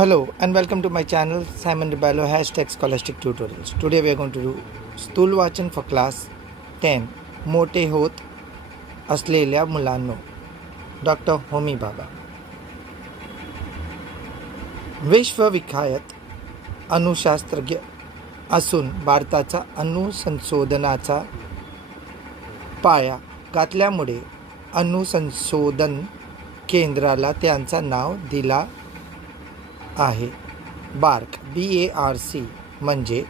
Hello and welcome to my channel Simon DeBello #scholastic tutorials. Today we are going to do स्थूल वाचन for class 10 मोठे होत असलेल्या मुलांनो डॉक्टर होमी बाबा. विश्वविख्यात अणुशास्त्रज्ञ असून भारताचा अणुसंशोधनाचा पाया घातल्यामुळे अणुसंशोधन केंद्राला त्यांचं नाव दिला आहे. बार्क BARC म्हणजे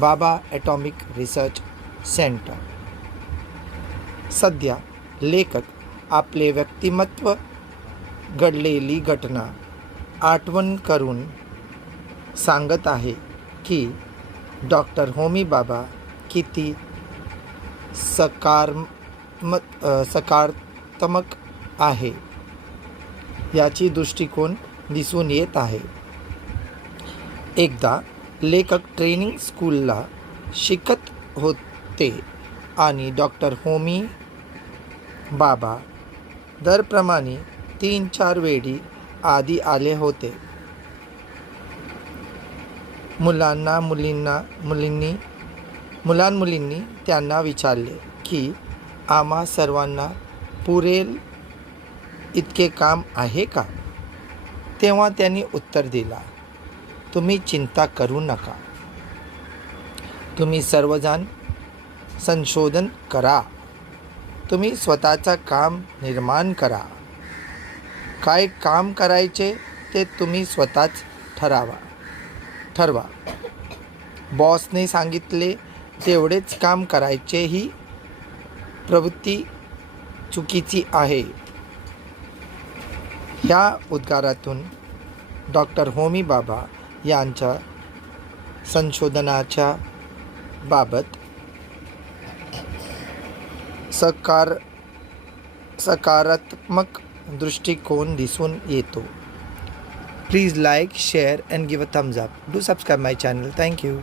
बाबा ॲटॉमिक रिसर्च सेंटर. सध्या लेखक आपले व्यक्तिमत्व घडलेली घटना आठवण करून सांगत आहे की डॉक्टर होमी बाबा किती सकारात्मक आहे याची दृष्टिकोन दिसून येत आहे. एकदा लेखक ट्रेनिंग स्कूलला शिकत होते आणि डॉक्टर होमी बाबा दरप्रमाणे 3-4 वेळी आधी आले होते. मुलांमुलींनी त्यांना विचारले की आम्हा सर्वांना पुरेल इतके काम आहे का? तेव्हा त्यांनी उत्तर दिला, तुम्ही चिंता करू नका. तुम्ही सर्वजण संशोधन करा. तुम्ही स्वतःचं काम निर्माण करा. काय काम करायचे ते तुम्ही स्वतःच ठरवा. बॉसने सांगितले तेवढेच काम करायचे ही प्रवृत्ती चुकीची आहे. ह्या उद्गारातून डॉक्टर होमी बाबा यांच्या संशोधनाच्या बाबत सकारात्मक दृष्टिकोन दिसून येतो. Please like, share and give a thumbs up. Do subscribe my channel. Thank you.